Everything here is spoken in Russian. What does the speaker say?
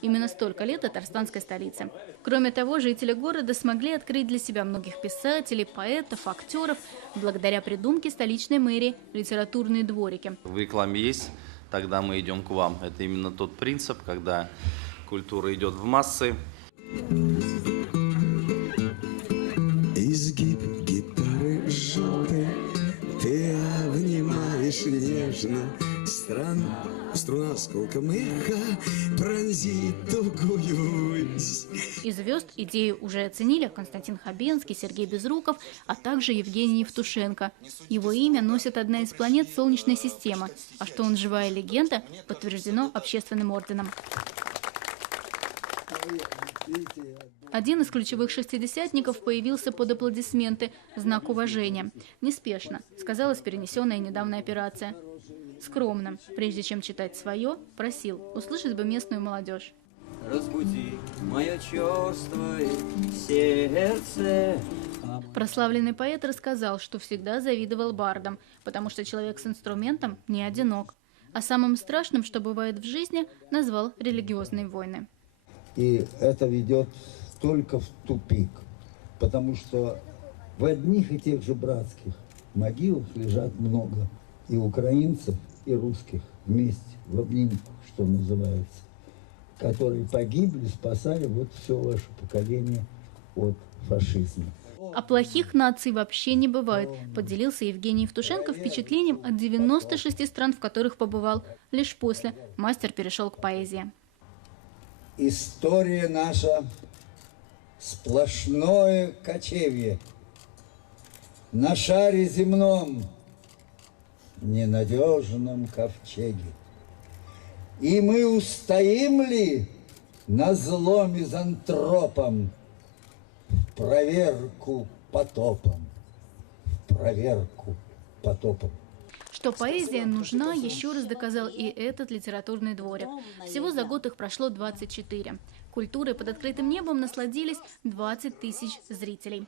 Именно столько лет татарстанской столице. Кроме того, жители города смогли открыть для себя многих писателей, поэтов, актеров, благодаря придумке столичной мэрии «Литературные дворики». В рекламе есть, тогда мы идем к вам. Это именно тот принцип, когда культура идет в массы. Изгиб гитары сжатый, ты обнимаешь нежно. Струна осколком эха пронзит тугую высь. Из звезд идею уже оценили Константин Хабенский, Сергей Безруков, а также Евгений Евтушенко. Его имя носит одна из планет Солнечной системы, а что он живая легенда, подтверждено общественным орденом. Один из ключевых шестидесятников появился под аплодисменты, знак уважения. Неспешно, сказалась перенесенная недавно операция. Скромно, прежде чем читать свое, просил, услышать бы местную молодежь. Разбуди мое чувство сердце. Прославленный поэт рассказал, что всегда завидовал бардам, потому что человек с инструментом не одинок. А самым страшным, что бывает в жизни, назвал религиозные войны. И это ведет только в тупик, потому что в одних и тех же братских могилах лежат много и украинцев, и русских вместе, в обнимку, что называется, которые погибли, спасая вот все ваше поколение от фашизма. А плохих наций вообще не бывает, поделился Евгений Евтушенко впечатлением от 96 стран, в которых побывал. Лишь после мастер перешел к поэзии. История наша сплошное кочевье. На шаре земном, ненадежном ковчеге. И мы устоим ли на зло мизантропам? В проверку потопом. В проверку потопом. Что поэзия нужна, еще раз доказал и этот литературный дворик. Всего за год их прошло 24. Культурой под открытым небом насладились 20 тысяч зрителей.